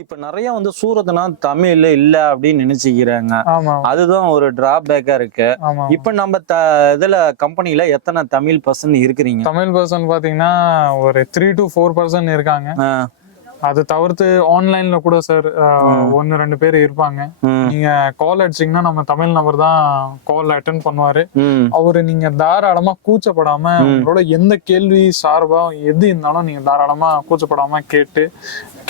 இப்ப நிறைய சூரத்னா தமிழ்ல இல்ல அப்படின்னு நினைச்சுக்கிறாங்க. அதுதான் ஒரு டிராபேக்கா இருக்கு. இப்ப நம்ம இதுல கம்பெனில எத்தனை தமிழ் பர்சன் இருக்கிறீங்க? தமிழ் பர்சன் பாத்தீங்கன்னா ஒரு 3 to 4% இருக்காங்க. அது தவிர்த்து ஆன்லைன்ல கூட சார் 1-2 பேர் இருப்பாங்க. நீங்க கால் அடிச்சீங்கன்னா நம்ம தமிழ் நபர் தான் கால் அட்டென்ட் பண்ணுவாரு. அவரு நீங்க தாராளமா கூச்சப்படாம உங்களோட எந்த கேள்வி சார்பா எது இருந்தாலும் நீங்க தாராளமா கூச்சப்படாம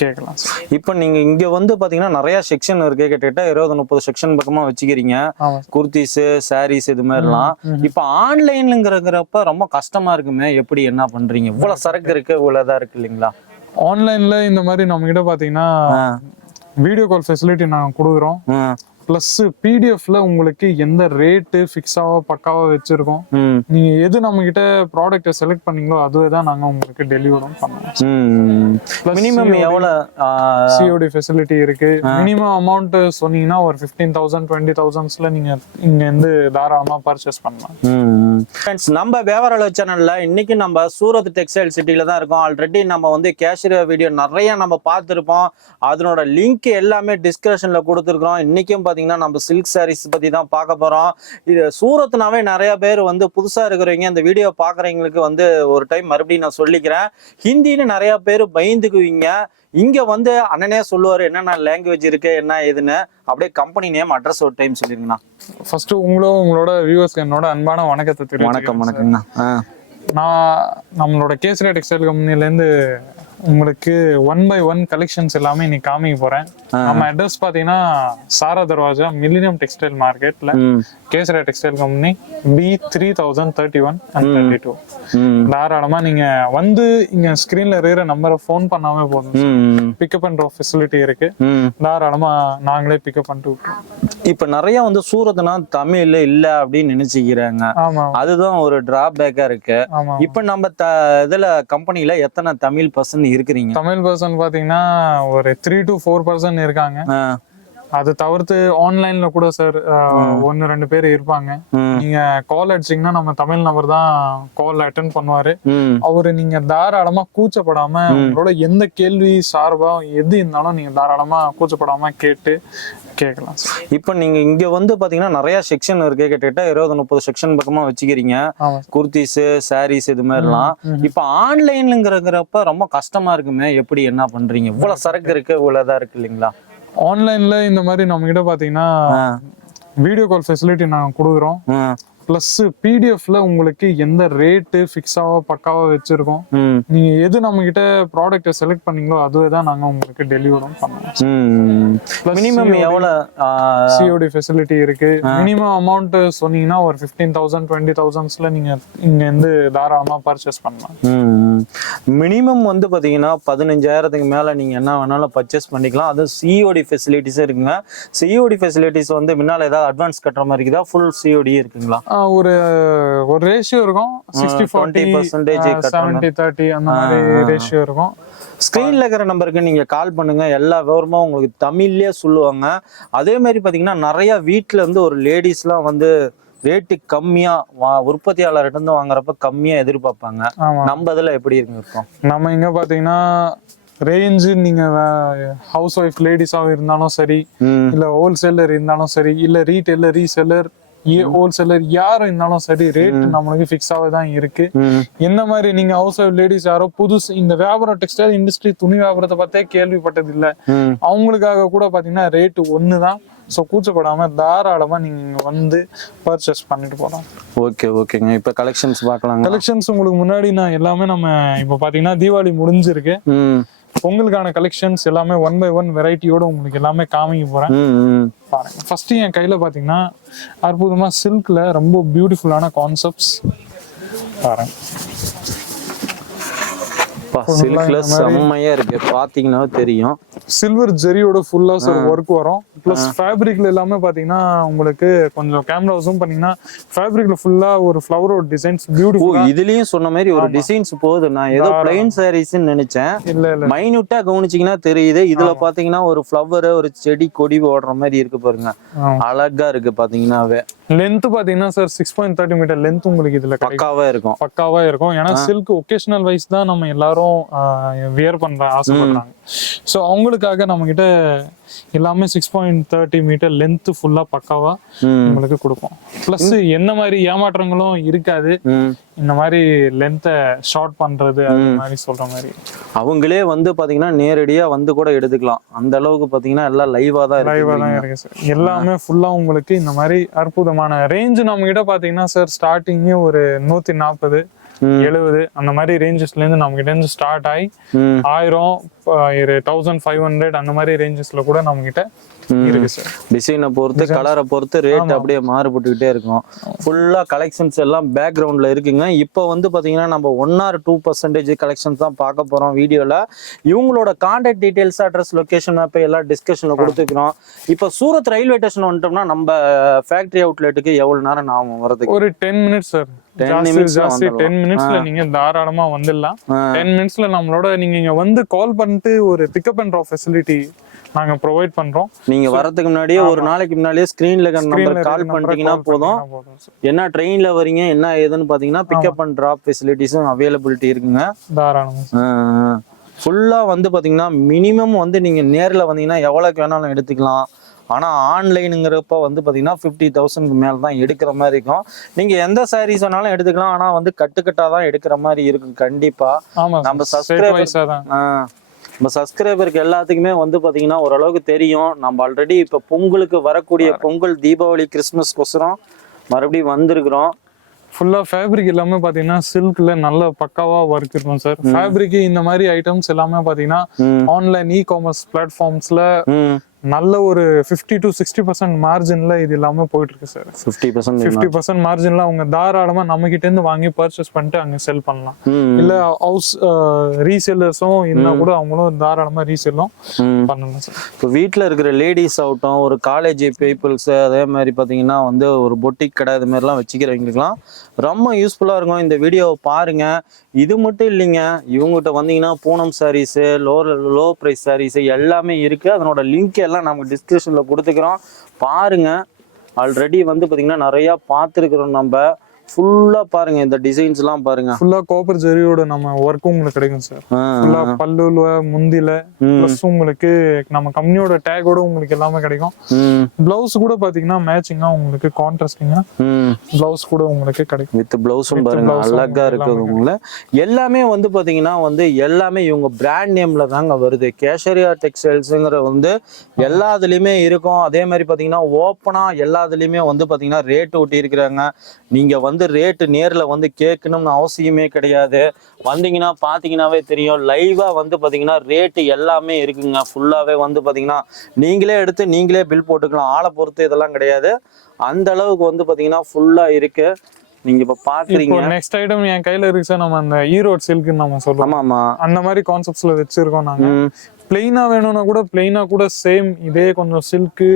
கேட்கலாம். இப்ப நீங்க இங்க பாத்தீங்கன்னா நிறைய செக்ஷன் இருக்கு. கிட்டத்தட்ட 20-30 செக்ஷன் பக்கமா வச்சுக்கிறீங்க. குர்த்திஸ், சாரீஸ் இது மாதிரிலாம். இப்ப ஆன்லைன்ங்கிறப்ப ரொம்ப கஷ்டமா இருக்குமே, எப்படி என்ன பண்றீங்க? இவ்வளவு சரக்கு இருக்கு, இவ்வளவுதான் இருக்கு இல்லைங்களா? ஆன்லைன்ல இந்த மாதிரி நம்ம கிட்ட பாத்தீங்கன்னா வீடியோ கால் ஃபெசிலிட்டி நாங்க கொடுக்குறோம். பிளஸ் பிடிஎஃப்ல உங்களுக்கு எந்த ரேட்டு ஃபிக்ஸாவா பக்காவா வச்சிருக்கோம். நீங்க எது நம்ம கிட்ட ப்ராடக்ட்டை செலக்ட் பண்ணீங்களோ அதுவே தான் நாங்க உங்களுக்கு டெலிவரும் பண்ணுவோம். மினிமம் எவ்வளவு சிஓடி ஃபெசிலிட்டி இருக்கு. மினிமம் அமௌண்ட் சொன்னீங்கன்னா ஒரு 15,000 20,000ல நீங்க இங்க இருந்து தாராளமா பர்ச்சேஸ் பண்ணலாம். நம்ம வியாபார சேனல்ல இன்னைக்கு நம்ம சூரத் டெக்ஸ்டைல் சிட்டில தான் இருக்கோம். ஆல்ரெடி நம்ம கேஷரியா வீடியோ நிறைய நம்ம பார்த்துருப்போம். அதனோட லிங்க் எல்லாமே டிஸ்கிரிப்ஷன்ல கொடுத்துருக்கோம். இன்னைக்கும் பாத்தீங்கன்னா நம்ம சில்க் சாரீஸ் பத்தி தான் பார்க்க போறோம். இது சூரத்னாவே நிறைய பேர் புதுசா இருக்கிறவங்க இந்த வீடியோ பாக்குறவங்களுக்கு ஒரு டைம் மறுபடியும் நான் சொல்லிக்கிறேன். ஹிந்தின்னு நிறைய பேர் பயந்துக்குவீங்க. இங்க அண்ணனே சொல்லுவாரு என்னென்ன லாங்குவேஜ் இருக்கு என்ன ஏதுன்னு. அப்படியே கம்பெனி நேம் அட்ரஸ் ஒரு டைம் சொல்லிருங்கண்ணா. ஃபர்ஸ்ட் உங்களோட வியூவர்ஸ் என்னோட அன்பான வணக்கத்தை தெரிவிச்சுக்கிறேன். வணக்கம்ண்ணா. நான் நம்மளோட கேசரியா டெக்ஸ்டைல் கம்பெனில இருந்து உங்களுக்கு 1 by 1 கலெக்ஷன்ஸ் எல்லாமே இன்னைக்கு காமிக்க போறேன். நம்ம அட்ரஸ் பாத்தீங்கன்னா சாரா தர்வாஜா மில்லினியம் டெக்ஸ்டைல் மார்க்கெட்ல Kesariya textile company B3031 and 32. தாராளமா நீங்க இங்க ஸ்கிரீன்ல இருக்கிற நம்பரை போன் பண்ணாம போதும். பிக்கப் பண்ற ஃபெசிலிட்டி இருக்கு. தாராளமா நாங்களே பிக்கப் பண்ணிட்டு விட்டுறோம். இப்ப நிறைய சூரத்னா தமிழ்ல இல்ல அப்படின்னு நினைச்சுக்கிறாங்க. அதுதான் ஒரு டிராபேக்கா இருக்கு. இப்ப நம்ம இதுல கம்பெனில எத்தனை தமிழ் பர்சன் இருக்கிறீங்க? தமிழ் பர்சன் பாத்தீங்கன்னா ஒரு 3 to 4% இருக்காங்க. அது தவிர்த்து ஆன்லைன்ல கூட சார் 1-2 பேர் இருப்பாங்க. நீங்க கால் அடிச்சீங்கன்னா நம்ம தமிழ் நபர் தான் கால் அட்டென்ட் பண்ணுவாரு. அவரு நீங்க தாராளமா கூச்சப்படாம உங்களோட எந்த கேள்வி சார்பா எது இருந்தாலும் நீங்க தாராளமா கூச்சப்படாம கேட்கலாம். இப்ப நீங்க இங்க பாத்தீங்கன்னா நிறைய செக்ஷன் இருக்கு. கிட்டத்தட்ட 20-30 செக்ஷன் பக்கமா வச்சுக்கிறீங்க. குர்த்திஸ், சாரீஸ் இது மாதிரிலாம். இப்ப ஆன்லைன்ங்கிறப்ப ரொம்ப கஷ்டமா இருக்குமே, எப்படி என்ன பண்றீங்க? இவ்வளவு சரக்கு இருக்கு, இவ்வளவுதான் இருக்கு இல்லைங்களா? ஆன்லைன்ல இந்த மாதிரி நம்ம கிட்ட பாத்தீங்கன்னா வீடியோ கால் ஃபெசிலிட்டி நாங்க கொடுக்குறோம். பிளஸ் பிடிஎஃப்ல உங்களுக்கு எந்த ரேட்டு ஃபிக்ஸாவா பக்காவா வச்சிருக்கோம். நீங்க எது நம்ம கிட்ட ப்ராடக்ட்டை செலக்ட் பண்ணீங்களோ அதுவே தான் நாங்க உங்களுக்கு டெலிவரும் பண்ணுவோம். மினிமம் எவ்வளவு சிஓடி ஃபெசிலிட்டி இருக்கு. மினிமம் அமௌண்ட் சொன்னீங்கன்னா ஒரு 15,000 20,000ல நீங்க இங்க இருந்து தாராளமா பர்ச்சேஸ் பண்ணலாம். மினிமம் பாத்தீங்கன்னா 15,000க்கு மேல நீங்க என்ன வேணாலும் பர்ச்சேஸ் பண்ணிக்கலாம். அது சிஓடி ஃபெசிலிட்டிஸ் இருக்குங்க. சிஓடி ஃபெசிலிட்டிஸ் முன்னால ஏதாவது அட்வான்ஸ் கட்டுற மாதிரி இருக்குதா? ஃபுல் சிஓடி இருக்குங்களா? ஒரு ரேஷியோ இருக்கும். 60-40 70-30 அந்த மாதிரி ரேஷியோ இருக்கும். ஸ்கிரீன்ல இருக்கிற நம்பருக்கு நீங்க கால் பண்ணுங்க. எல்லா விவரமும் உங்களுக்கு தமிழ்லயே சொல்லுவாங்க. அதே மாதிரி பாத்தீங்கன்னா நிறைய வீட்டுல ஒரு லேடிஸ் எல்லாம் ரேட்டு கம்மியா உற்பத்தியாளர்கிட்ட இருந்து வாங்குறப்ப கம்மியா எதிர்பார்ப்பாங்க. நம்ம இதுல எப்படி இருக்கும்? நம்ம இங்க பாத்தீங்கன்னா ரேஞ்சு நீங்க ஹவுஸ் ஒய்ஃப் லேடிஸாவும் இருந்தாலும் சரி, இல்ல ஹோல்சேலர் இருந்தாலும் சரி, இல்ல ரீட்டைலர் ரீசெல்லர் ஹோல்சேலர் யாரும் இருந்தாலும் சரி, ரேட் நம்மளுக்கு பிக்ஸாவே தான் இருக்கு. என்ன மாதிரி நீங்க ஹவுஸ் ஒய்ஃப் லேடிஸ் யாரோ புதுசு இந்த வியாபாரம் டெக்ஸ்டைல் இண்டஸ்ட்ரி துணி வியாபாரத்தை பார்த்தே கேள்விப்பட்டது இல்ல, அவங்களுக்காக கூட பாத்தீங்கன்னா ரேட்டு ஒண்ணுதான். ஸோ கூச்சப்படாம தாராளமா நீங்க பர்ச்சேஸ் பண்ணிட்டு போகலாம். ஓகேங்க. இப்ப கலெக்ஷன்ஸ் பார்க்கலாம். கலெக்ஷன்ஸ் உங்களுக்கு முன்னாடி நான் எல்லாமே நம்ம இப்ப பாத்தீங்கன்னா தீபாவளி முடிஞ்சிருக்கு. பொங்கலுக்கான கலெக்ஷன்ஸ் எல்லாமே 1 by 1 வெரைட்டியோட உங்களுக்கு எல்லாமே காமிக்க போறேன். பாருங்க. ஃபர்ஸ்ட் என் கையில பாத்தீங்கன்னா அற்புதமா சில்க்ல ரொம்ப பியூட்டிஃபுல்லான கான்செப்ட்ஸ் பாருங்க. சில்க்ல செம்மையா இருக்கு, பாத்தீங்கன்னா தெரியும். சில்வர் ஜெரியோட ஃபுல்லா ஒர்க் வரும். பிளஸ் ஃபேப்ரிக்ல எல்லாமே பாத்தீங்கன்னா உங்களுக்கு கொஞ்சம் கேமரா ஜூம் பண்ணீங்கன்னா ஃபேப்ரிக்ல ஃபுல்லா ஒரு ஃப்ளவரோட டிசைன்ஸ் பியூட்டிஃபுல். இதுலயும் சொன்ன மாதிரி ஒரு டிசைன்ஸ் போகுது. நான் ஏதோ பிளைன் சாரீஸ்ன்னு நினைச்சேன். இல்ல மைனூட்டா கவனிச்சீங்கன்னா தெரியுது. இதுல பாத்தீங்கன்னா ஒரு ஃப்ளவர், ஒரு செடி கொடி ஓடுற மாதிரி இருக்கு பாருங்க. அழகா இருக்கு பாத்தீங்கன்னாவே. லென்த் பாத்தீங்கன்னா சார் 6.30 மீட்டர் லென்த் உங்களுக்கு இதுல பக்காவா இருக்கும். ஏன்னா சில்க் ஒகேஷனல் வைஸ் தான் நம்ம எல்லாரும் வியர் பண்ற ஆசைப்படுறாங்க. ஸோ அவங்களுக்காக நம்ம கிட்ட எல்லாமே 6.30 மீட்டர் லென்த் ஃபுல்லா பக்காவா உங்களுக்கு கொடுப்போம். பிளஸ் என்ன மாதிரி ஏமாற்றங்களும் இருக்காது. இந்த மாதிரி லென்த்தை ஷார்ட் பண்றது அது மாதிரி சொல்ற மாதிரி அவங்களே வந்து பாத்தீங்கன்னா நேரடியா வந்து கூட எடுத்துக்கலாம். அந்த அளவுக்கு பாத்தீங்கன்னா எல்லாம் லைவா தான் இருக்கு சார். எல்லாமே ஃபுல்லா உங்களுக்கு இந்த மாதிரி அற்புதமான ரேஞ்ச் நம்ம கிட்ட பாத்தீங்கன்னா சார் ஸ்டார்டிங்கே ஒரு 140 70 அந்த மாதிரி ரேஞ்சஸ்ல இருந்து நம்ம கிட்ட இருந்து ஸ்டார்ட் ஆகி 1000 1500 அந்த மாதிரி ரேஞ்சஸ்ல கூட நம்ம கிட்ட இருக்கு சார். டிசைனை பொறுத்து கலரை பொறுத்து ரேட் அப்படியே மாறுபட்டுக்கிட்டே இருக்கும். ஃபுல்லா கலெக்ஷன்ஸ் எல்லாம் பேக்ரவுண்ட்ல இருக்குங்க. இப்போ வந்து பாத்தீங்கன்னா நம்ம 1 or 2% கலெக்ஷன்ஸ் தான் பார்க்க போறோம் வீடியோல. இவங்களோட contact details, address, location map எல்லாம் டிஸ்கஷன்ல கொடுத்துக்கிறோம். இப்போ சூரத் ரயில்வே ஸ்டேஷன் வந்துட்டோம்னா நம்ம ஃபேக்டரி அவுட்லெட்டுக்கு எவ்வளவு நேரம் ஆகும் வரதுக்கு? ஒரு 10 மினிட்ஸ் சார். 10 மினிட்ஸ்ல நீங்க தாராளமா வந்துடலாம். 10 மினிட்ஸ்ல நம்மளோட நீங்க இங்க வந்து கால் பண்ணிட்டு ஒரு பிக்கப் அண்ட் ட்ராப் ஃபெசிலிட்டி நாங்க ப்ரொவைட் பண்றோம். நீங்க வரதுக்கு முன்னாடியே ஒரு நாளைக்கு முன்னாடியே ஸ்கிரீன்ல நம்பர் கால் பண்ணிட்டீங்கன்னா போதும். என்ன ட்ரெயின்ல வரீங்க என்ன ஏதுன்னு பாத்தீங்கன்னா பிக்கப் அண்ட் டிராப் ஃபெசிலிட்டிஸும் அவைலபிலிட்டி இருக்குங்க. தாராளமா ஃபுல்லா வந்து பாத்தீங்கன்னா மினிமம் வந்து நீங்க நேர்ல வந்தீங்கன்னா எவ்வளவுக்கு வேணாலும் எடுத்துக்கலாம். ஆனா ஆன்லைனுங்கிறப்ப வந்து பாத்தீங்கன்னா 50,000க்கு மேல தான் எடுக்கிற மாதிரி இருக்கும். நீங்க எந்த சாரீஸ் வேணாலும் எடுத்துக்கலாம். ஆனா வந்து கட்டுக்கட்டா தான் எடுக்கிற மாதிரி இருக்கும் கண்டிப்பா. நம்ம சப்ஸ்கிரைபருக்கு எல்லாத்துக்குமே வந்து பாத்தீங்கன்னா ஓரளவுக்கு தெரியும். நம்ம ஆல்ரெடி இப்ப பொங்கலுக்கு வரக்கூடிய பொங்கல், தீபாவளி, கிறிஸ்துமஸ்க்கோசரம் மறுபடியும் வந்திருக்கிறோம். ஃபுல்லா ஃபேப்ரிக் எல்லாமே பாத்தீங்கன்னா சில்க்ல நல்ல பக்காவா ஒர்க் இருக்கும் சார். ஃபேப்ரிக் இந்த மாதிரி ஐட்டம்ஸ் எல்லாமே பாத்தீங்கன்னா ஆன்லைன் இ-காமர்ஸ் பிளாட்ஃபார்ம்ஸ்ல நல்ல ஒரு 50 to 60% மார்ஜின்ல இது எல்லாமே போயிட்டு இருக்கு சார். 50% மார்ஜின்ல அவங்க தாராளமா நம்ம கிட்ட இருந்து வாங்கி பர்ச்சேஸ் பண்ணிட்டு அங்க செல் பண்ணலாம். இல்ல ஹவுஸ் ரீசேலர்ஸும் இருந்தா கூட அவங்களும் தாராளமா ரீசேலும் பண்ணலாம் சார். இப்போ வீட்டுல இருக்கிற லேடிஸ் ஆகட்டும், ஒரு காலேஜ் பீப்புள்ஸ், அதே மாதிரி பாத்தீங்கன்னா வந்து ஒரு பொட்டிக் கடை இது மாதிரிலாம் வச்சுக்கிறவங்களுக்குலாம் ரொம்ப யூஸ்ஃபுல்லா இருக்கும். இந்த வீடியோவை பாருங்க. இது மட்டும் இல்லைங்க, இவங்ககிட்ட வந்தீங்கன்னா பூனம் சாரீஸ், லோ பிரைஸ் சாரீஸ் எல்லாமே இருக்கு. அதனோட லிங்க் எல்லாம் நமக்கு டிஸ்கிரிப்ஷன்ல கொடுத்துக்கிறோம், பாருங்க. ஆல்ரெடி வந்து பாத்தீங்கன்னா நிறைய பார்த்துருக்கிறோம். நம்ம ஃபுல்லா பாருங்க, இந்த டிசைன்ஸ் எல்லாம் பாருங்க. ஃபுல்லா காப்பர் ஜரியோட நம்ம ஒர்க் உங்களுக்கு கிடைக்கும் சார். ஃபுல்லா பல்லுல முந்தில பிளஸ் உங்களுக்கு நம்ம கம்பெனியோட டேகோட உங்களுக்கு எல்லாமே கிடைக்கும். பிளவுஸ் கூட பாத்தீங்கன்னா மேட்சிங்கா உங்களுக்கு கான்ட்ராஸ்டிங்கா பிளவுஸ் கூட உங்களுக்கு கிடைக்கும். வித் பிளவுஸும் பாருங்க அழகா இருக்குது. உங்களுக்கு எல்லாமே வந்து பாத்தீங்கன்னா வந்து எல்லாமே இவங்க பிராண்ட் நேம்ல தாங்க வருது. கேசரியா டெக்ஸ்டைல்ஸ்ங்கிற வந்து எல்லாத்துலயுமே இருக்கும். அதே மாதிரி பாத்தீங்கன்னா ஓப்பனா எல்லாத்துலயுமே வந்து பாத்தீங்கன்னா ரேட் ஒட்டி இருக்கிறாங்க. நீங்க வந்து ரேட்டு நேர்ல வந்து கேட்கணும்னு அவசியமே கிடையாது. வந்தீங்கன்னா பாத்தீங்கன்னாவே தெரியும். லைவா வந்து பாத்தீங்கன்னா ரேட்டு எல்லாமே இருக்குங்க. ஃபுல்லாவே வந்து பாத்தீங்கன்னா நீங்களே எடுத்து நீங்களே பில் போட்டுக்கலாம். ஆளை பொறுத்து இதெல்லாம் கிடையாது. அந்த அளவுக்கு வந்து பாத்தீங்கன்னா ஃபுல்லா இருக்கு. நீங்க இப்ப பாக்குறீங்க. நெக்ஸ்ட் ஐட்டம் என் கையில இருக்கு சார். நம்ம அந்த ஈரோட் சில்க்னு நம்ம சொல்றோம். ஆமா, அந்த மாதிரி கான்செப்ட்ஸ்ல வச்சிருக்கோம் நாங்க. பிளெயினா வேணும்னா கூட பிளெயினா கூட சேம் இதே கொஞ்சம் சில்க்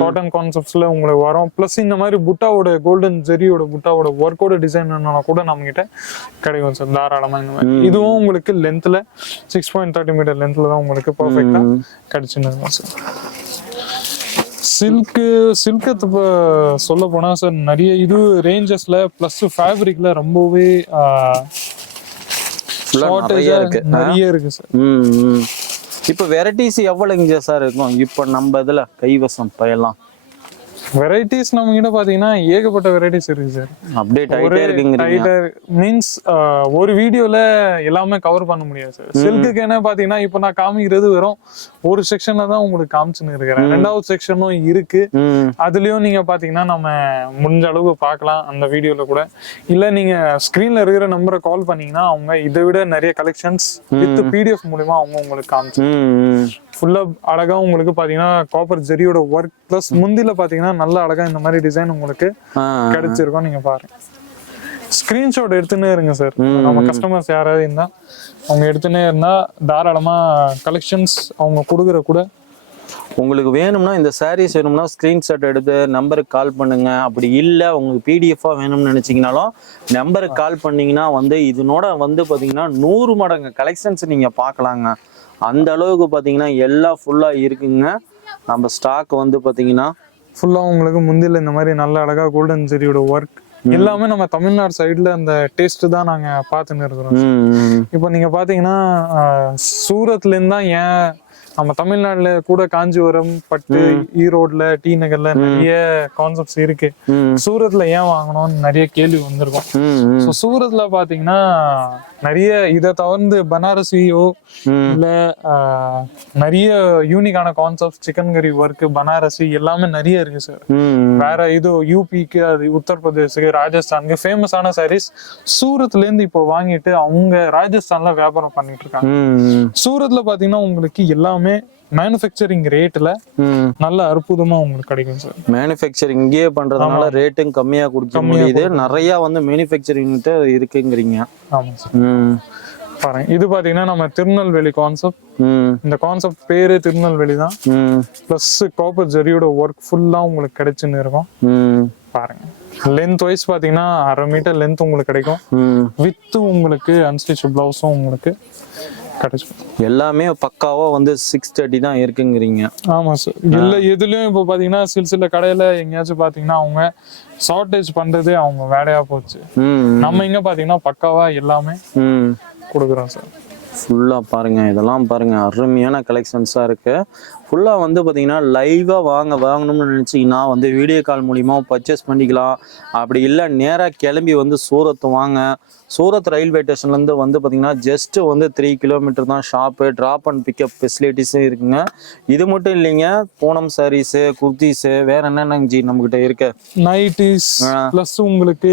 காட்டன் கான்செப்ட்ஸ்ல உங்களுக்கு வரும். பிளஸ் இந்த மாதிரி புட்டாவோட கோல்டன் ஜெரியோட புட்டாவோட ஒர்க்கோட டிசைன் கூட நம்ம கிட்ட கிடைக்கும் சார் தாராளமா. இந்த மாதிரி இதுவும் உங்களுக்கு லென்த்ல 6.30 மீட்டர் லென்த்ல தான் உங்களுக்கு பர்ஃபெக்டா கிடைச்சுன்னு சார். சில்க்கு சொல்ல போனா சார் நிறைய இது ரேஞ்சஸ்ல பிளஸ் ஃபேப்ரிக்ல ரொம்பவே நிறைய இருக்கு சார். இப்ப வெரைட்டிஸ் எவ்வளவுங்க சார் இருக்கும் இப்ப நம்ம இதுல கைவசம் பயலாம்? வெரைட்டிஸ் நம்ம கிட்ட பாத்தீங்கன்னா ஏகப்பட்ட வெரைட்டிஸ் இருக்கு சார். அப்டேட் ஆயிட்டே இருக்குங்க. மீன்ஸ் ஒரு வீடியோல எல்லாமே கவர் பண்ண முடியாது சார். சில்க்குக்கு என்ன பாத்தீங்கன்னா இப்ப நான் காமிக்கிறது வெறும் ஒரு செக்ஷன்ல தான் உங்களுக்கு காமிச்சுன்னு இருக்கிறேன். 2வது செக்ஷனும் இருக்கு. அதுலயும் நீங்க பாத்தீங்கன்னா நம்ம முடிஞ்ச அளவுக்கு பார்க்கலாம் அந்த வீடியோல கூட. இல்ல நீங்க ஸ்கிரீன்ல இருக்கிற நம்பரை கால் பண்ணீங்கன்னா அவங்க இதை விட நிறைய கலெக்ஷன்ஸ் வித் PDF மூலமா அவங்க உங்களுக்கு காமிச்சு ஃபுல்லா அழகா உங்களுக்கு பாத்தீங்கன்னா காப்பர் ஜெரியோட ஒர்க் பிளஸ் முந்தில பாத்தீங்கன்னா நல்ல அழகா இந்த மாதிரி டிசைன் உங்களுக்கு கிடைச்சிருக்கும். நீங்க பாருங்க, ஸ்கிரீன்ஷாட் எடுத்துன்னே இருங்க சார். நம்ம கஸ்டமர்ஸ் யாராவது இருந்தா அவங்க எடுத்துன்னே இருந்தா தாராளமா கலெக்ஷன்ஸ் அவங்க கொடுக்குற கூட. உங்களுக்கு வேணும்னா இந்த சாரீஸ் வேணும்னா ஸ்கிரீன்ஷாட் எடுத்து நம்பருக்கு கால் பண்ணுங்க. அப்படி இல்லை உங்களுக்கு PDF வேணும்னு நினைச்சீங்கனாலும் நம்பருக்கு கால் பண்ணீங்கன்னா வந்து இதனோட வந்து பாத்தீங்கன்னா 100 மடங்கு கலெக்ஷன்ஸ் நீங்க பார்க்கலாங்க. அந்த அளவுக்கு பாத்தீங்கன்னா எல்லாம் ஃபுல்லா இருக்குங்க. நம்ம ஸ்டாக் வந்து பாத்தீங்கன்னா ஃபுல்லா உங்களுக்கு முந்தில இந்த மாதிரி நல்ல அழகா கோல்டன் ஜெரியோட ஒர்க் எல்லாமே நம்ம தமிழ்நாடு சைடுல அந்த டேஸ்ட் தான் நாங்க பார்த்துன்னு இருக்கிறோம். இப்போ நீங்க பாத்தீங்கன்னா சூரத்ல இருந்து தான் ஏன் நம்ம தமிழ்நாடுல கூட காஞ்சிபுரம், பட்டு, ஈரோட்ல, டி நகர்ல நிறைய கான்செப்ட்ஸ் இருக்கு. சூரத்ல ஏன் வாங்கணும்னு நிறைய கேள்வி வந்திருக்கும். சூரத்ல பாத்தீங்கன்னா நிறைய இதை தவிர்த்து பனாரசியோ இல்ல நிறைய யூனிக்கான கான்செப்ட், சிக்கன் கறி ஒர்க், பனாரசி எல்லாமே நிறைய இருக்கு சார். வேற இது யூபிக்கு, அது உத்தரப்பிரதேசுக்கு, ராஜஸ்தானுக்கு ஃபேமஸான சாரீஸ் சூரத்ல இருந்து இப்போ வாங்கிட்டு அவங்க ராஜஸ்தான்ல வியாபாரம் பண்ணிட்டு இருக்காங்க. சூரத்ல பாத்தீங்கன்னா உங்களுக்கு எல்லாமே மேனுஃபேக்சரிங் ரேட்ல நல்ல அற்புதமா உங்களுக்கு கிடைக்கும் சார். மேனுஃபேக்சரிங் இங்கேயே பண்றதுனால ரேட்டும் கம்மியா கொடுக்க முடியுது. நிறைய வந்து மேனுஃபேக்சரிங் இருக்குங்கிறீங்க. ஆமா சார். பாருங்க, இது பாத்தீங்கன்னா நம்ம திருநெல்வேலி கான்செப்ட். இந்த கான்செப்ட் பேரு திருநெல்வேலி தான். பிளஸ் காப்பர் ஜரியோட ஒர்க் ஃபுல்லா உங்களுக்கு கிடைச்சுன்னு இருக்கும். பாருங்க, லென்த் வைஸ் பாத்தீங்கன்னா 1/2 மீட்டர் லென்த் உங்களுக்கு கிடைக்கும். வித் உங்களுக்கு அன்ஸ்டிச் பிளவுஸும் உங்களுக்கு கிடைக்கும். எல்லாமே பக்காவா வந்து 630 தான் இருக்குங்கிறீங்க. ஆமா சார். இல்ல எதுலயும் இப்ப பாத்தீங்கன்னா சில கடையில எங்கேயாச்சும் பாத்தீங்கன்னா அவங்க ஷார்டேஜ் பண்றதே அவங்க வேலையா போச்சு. நம்ம இங்க பாத்தீங்கன்னா பக்காவா எல்லாமே கொடுக்குறோம் சார். ஃபுல்லா பாருங்க, இதெல்லாம் பாருங்க, அருமையான கலெக்ஷன்ஸா இருக்கு. ஃபுல்லா வந்து பாத்தீங்கன்னா லைவா வாங்கணும்னு நினைச்சீங்கன்னா வந்து வீடியோ கால் மூலியமா பர்ச்சேஸ் பண்ணிக்கலாம். அப்படி இல்லை நேரா கிளம்பி வந்து சூரத் வாங்க. சூரத் ரயில்வே ஸ்டேஷன்ல இருந்து வந்து பாத்தீங்கன்னா ஜஸ்ட் வந்து 3 கிலோமீட்டர் தான் ஷாப்பு. டிராப் அண்ட் பிக்கப் ஃபெசிலிட்டிஸும் இருக்குங்க. இது மட்டும் இல்லைங்க, பூனம் சாரீஸ், குர்த்திஸ், வேற என்னென்ன ஜி நம்ம கிட்ட இருக்கு? நைட்டிஸ் பிளஸ் உங்களுக்கு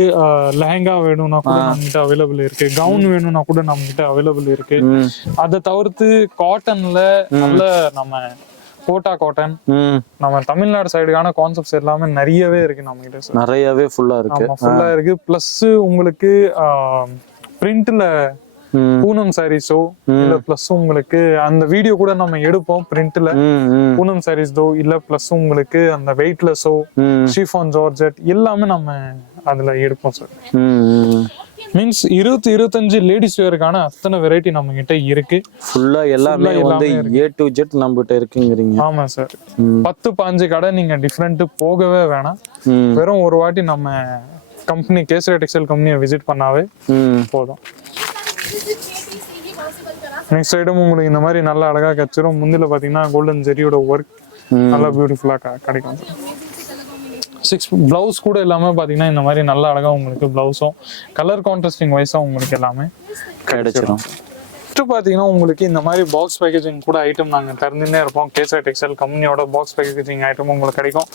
லெஹங்கா வேணும்னா கூட நம்ம கிட்ட அவைலபிள் இருக்கு. கவுன் வேணும்னா கூட நம்ம கிட்ட அவைலபிள் இருக்கு. அதை தவிர்த்து காட்டன்ல நல்ல நம்ம கோட்டா காட்டன், நம்ம தமிழ்நாடு சைடுக்கான கான்செப்ட்ஸ் எல்லாமே நிறையவே இருக்கு நம்ம கிட்ட. நிறையவே ஃபுல்லா இருக்கு. பிளஸ் உங்களுக்கு பிரிண்ட்ல பூனம் சாரீஸோ இல்ல பிளஸ் உங்களுக்கு அந்த வீடியோ கூட நம்ம எடுப்போம். பிரிண்ட்ல பூனம் சாரீஸ்தோ இல்ல பிளஸ் உங்களுக்கு அந்த வெயிட்லெஸ்ஸோ, ஷிஃபான் ஜார்ஜெட் எல்லாமே நம்ம அதுல எடுப்போம் சார். மீன்ஸ் 20-25 லேடிஸ் வேருக்கான அத்தனை வெரைட்டி நம்ம கிட்ட இருக்கு. ஃபுல்லா எல்லாமே வந்து A to Z நம்ம கிட்ட இருக்குங்கிறீங்க. ஆமா சார். 10-15 கடை நீங்க டிஃபரெண்ட் போகவே வேணாம். வெறும் ஒரு வாட்டி நம்ம கம்பெனி கேசரியா டெக்ஸ்டைல் கம்பெனியை விசிட் பண்ணாவே போதும். நெக்ஸ்ட் ஐட்டம் உங்களுக்கு இந்த மாதிரி நல்லா அழகா கிடைச்சிரும். முந்தில பாத்தீங்கன்னா கோல்டன் ஜெரியோட ஒர்க் நல்லா பியூட்டிஃபுல்லா கிடைக்கும். 6 பிளவுஸ் கூட எல்லாமே பாத்தீங்கன்னா இந்த மாதிரி நல்லா அழகா உங்களுக்கு பிளவுஸும் கலர் கான்ட்ராஸ்டிங் வைஸா உங்களுக்கு எல்லாமே கிடைச்சிடும். பாத்தீங்கன்னா உங்களுக்கு இந்த மாதிரி பாக்ஸ் பேக்கேஜிங் கூட ஐட்டம் நாங்க தந்துட்டே இருப்போம். கேசரியா டெக்ஸ்டைல் கம்பெனியோட பாக்ஸ் பேக்கேஜிங் ஐட்டம் உங்களுக்கு கிடைக்கும்.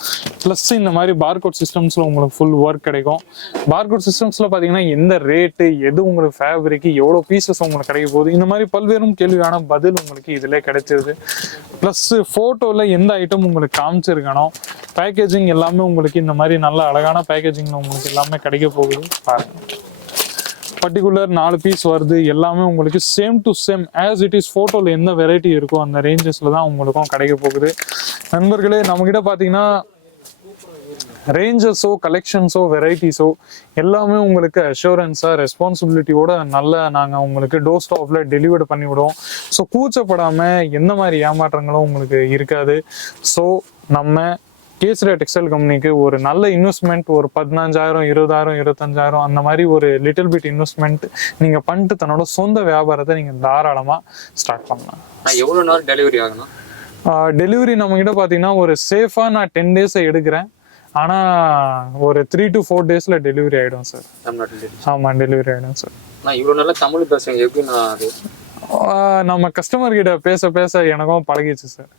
பிளஸ் இந்த மாதிரி பார்கோட் சிஸ்டம்ஸ்ல உங்களுக்கு ஃபுல் ஒர்க் கிடைக்கும். பார்கோட் சிஸ்டம்ஸ்ல பாத்தீங்கன்னா எந்த ரேட்டு, எது உங்களுக்கு ஃபேப்ரிக், எவ்வளவு பீசஸ் உங்களுக்கு கிடைக்க போகுது, இந்த மாதிரி பல்வேறு கேள்வியான பதில் உங்களுக்கு இதுல கிடைச்சிருது. பிளஸ் போட்டோல எந்த ஐட்டம் உங்களுக்கு காமிச்சிருக்கணும், பேக்கேஜிங் எல்லாமே உங்களுக்கு இந்த மாதிரி நல்ல அழகான பேக்கேஜிங்ல உங்களுக்கு எல்லாமே கிடைக்க போகுது. பாருங்க, பர்டிகுலர் 4 பீஸ் வருது. எல்லாமே உங்களுக்கு same to same as it is போட்டோல என்ன வெரைட்டி இருக்கோ அந்த ரேஞ்சஸ்ல தான் உங்களுக்கும் கிடைக்க போகுது. நண்பர்களே, நம்ம கிட்ட பாத்தீங்கன்னா ரேஞ்சஸோ, கலெக்ஷன்ஸோ, வெரைட்டிஸோ எல்லாமே உங்களுக்கு அஷூரன்ஸா, ரெஸ்பான்சிபிலிட்டியோட நல்ல நாங்க உங்களுக்கு டோர் ஸ்டாப்ல டெலிவரி பண்ணி விடுவோம். ஸோ கூச்சப்படாம எந்த மாதிரி ஏமாற்றங்களும் உங்களுக்கு இருக்காது. ஸோ நம்ம கேசரியா டெக்ஸ்டைல் கம்பெனிக்கு ஒரு நல்ல இன்வெஸ்ட்மெண்ட், ஒரு 15,000, 20,000, 25,000 அந்த மாதிரி ஒரு லிட்டில் பிட் இன்வெஸ்ட்மெண்ட் நீங்க பண்ணிட்டு தன்னோட சொந்த வியாபாரத்தை நீங்க தாராளமா ஸ்டார்ட் பண்ணலாம். எவ்வளவு நாள் டெலிவரி ஆகணும்? டெலிவரி நம்ம கிட்ட பாத்தீங்கன்னா ஒரு சேஃபா நான் 10 days எடுக்கிறேன். ஆனா ஒரு 3 to 4 daysல டெலிவரி ஆயிடும் சார். ஆமா, டெலிவரி ஆயிடும் சார். நான் இவ்வளவு நல்லா தமிழ் பேசுறேன், எப்படி நான் அது நம்ம கஸ்டமர் கிட்ட பேச பேச எனக்கும் பழகிச்சு சார்.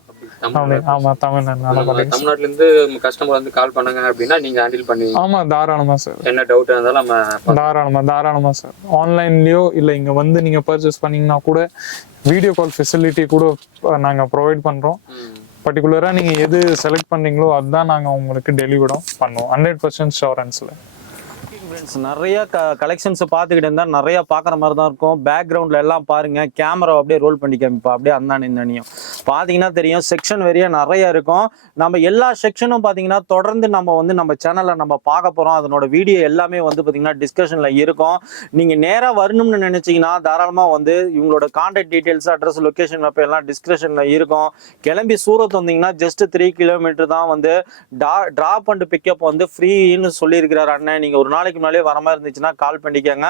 ஆமா, தமிழ்நாட்டுல இருந்து கஸ்டமர் வந்து கால் பண்ணாங்க அப்படின்னா நீங்க ஹேண்டில் பண்ணுவீங்க? ஆமா, தாராளமா சார். என்ன டவுட் இருந்தாலும் நம்ம தாராளமா சார். ஆன்லைன்லயோ இல்ல இங்க வந்து நீங்க பர்ச்சேஸ் பண்ணீங்கன்னா கூட வீடியோ கால் ஃபெசிலிட்டி கூட நாங்க ப்ரொவைட் பண்றோம். பர்டிகுலரா நீங்க எது செலக்ட் பண்றீங்களோ அதுதான் நாங்க உங்களுக்கு டெலிவரும் பண்ணுவோம் 100% ஷூரன்ஸ்ல. நிறைய கலெக்ஷன்ஸ் பார்த்துக்கிட்டு இருந்தா நிறைய பார்க்குற மாதிரி தான் இருக்கும். பேக்ரவுண்ட்ல எல்லாம் பாருங்க, கேமரா அப்படியே ரோல் பண்ணி காமிப்பா, அப்படியே அந்தானி இந்தானியும் பார்த்தீங்கன்னா தெரியும் செக்ஷன் வெறியா நிறைய இருக்கும். நம்ம எல்லா செக்ஷனும் பார்த்தீங்கன்னா தொடர்ந்து நம்ம வந்து நம்ம சேனல்ல நம்ம பார்க்க போறோம். அதனோட வீடியோ எல்லாமே வந்து பார்த்தீங்கன்னா டிஸ்கஷன்ல இருக்கும். நீங்க நேரா வரணும்னு நினைச்சீங்கன்னா தாராளமா வந்து இவங்களோட contact details, address, location map எல்லாம் டிஸ்கிரிப்ஷன்ல இருக்கும். கிளம்பி சூரத் வந்தீங்கன்னா ஜஸ்ட் 3 கிலோமீட்டர் தான் வந்து டிராப் அண்ட் பிக்கப் வந்து ஃப்ரீன்னு சொல்லியிருக்கிறார் அண்ணன். நீங்க ஒரு நாளைக்கு முன்னாலே வர மாதிரி இருந்துச்சுன்னா கால் பண்ணிக்கங்க.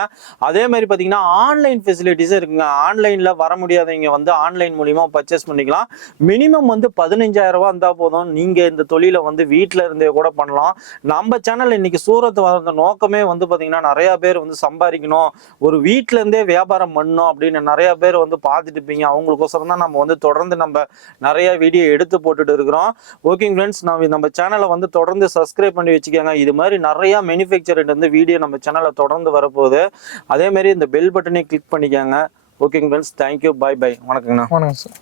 அதே மாதிரி பார்த்தீங்கன்னா ஆன்லைன் ஃபெசிலிட்டிஸ் இருக்குங்க. ஆன்லைன்ல வர முடியாதவங்க வந்து ஆன்லைன் மூலியமா பர்ச்சேஸ் பண்ணிக்கலாம். மினிமம் வந்து 15,000 ரூபாய் இருந்தா போதும். நீங்க இந்த தொழிலை வந்து வீட்டுல இருந்தே கூட பண்ணலாம். நம்ம சேனல் இன்னைக்கு சூரத் வந்த நோக்கமே வந்து பாத்தீங்கன்னா நிறைய பேர் வந்து சம்பாதிக்கணும், ஒரு வீட்டுல இருந்தே வியாபாரம் பண்ணணும் அப்படின்னு நிறைய பேர் வந்து பார்த்துட்டு இருப்பீங்க. அவங்களுக்கோசரம் தான் நம்ம வந்து தொடர்ந்து நம்ம நிறைய வீடியோ எடுத்து போட்டுட்டு இருக்கிறோம். ஓகே ஃப்ரெண்ட்ஸ், நம்ம சேனலை வந்து தொடர்ந்து சப்ஸ்கிரைப் பண்ணி வச்சுக்கோங்க. இது மாதிரி நிறைய மேனுஃபேக்சர் வந்து வீடியோ நம்ம சேனல்ல தொடர்ந்து வரப்போகுது. அதே மாதிரி இந்த பெல் பட்டனை கிளிக் பண்ணிக்கோங்க. ஓகேங்க ஃப்ரெண்ட்ஸ், தேங்க்யூ, பை பை, வணக்கங்கண்ணா. வணக்கம் சார்.